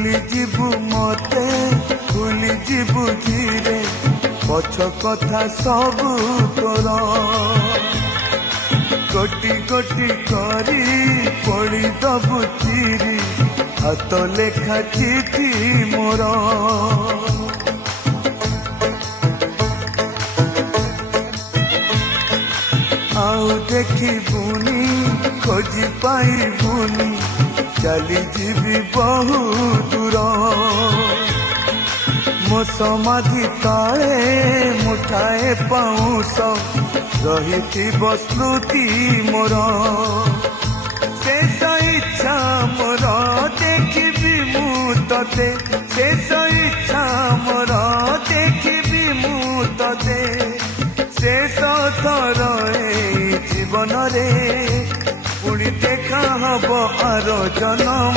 भूली जीवु मते भूली जीवु धीरे पछ कथा सब तोर गोटी गोटी करी पड़ी दबु चिरी हाथ लेखा चिठी मोर आउ देखिबुनी खोजी पाइबुनी चली जीवी बहु दूर मो समाधि तले मुठाए पाउस रही स्मृति मोर शेष इच्छा मोर देखिबी मु तते शेष इच्छा मोर देखिबी मु तते शेष थर जीवन रे पुणी देखा हब आर जन्म।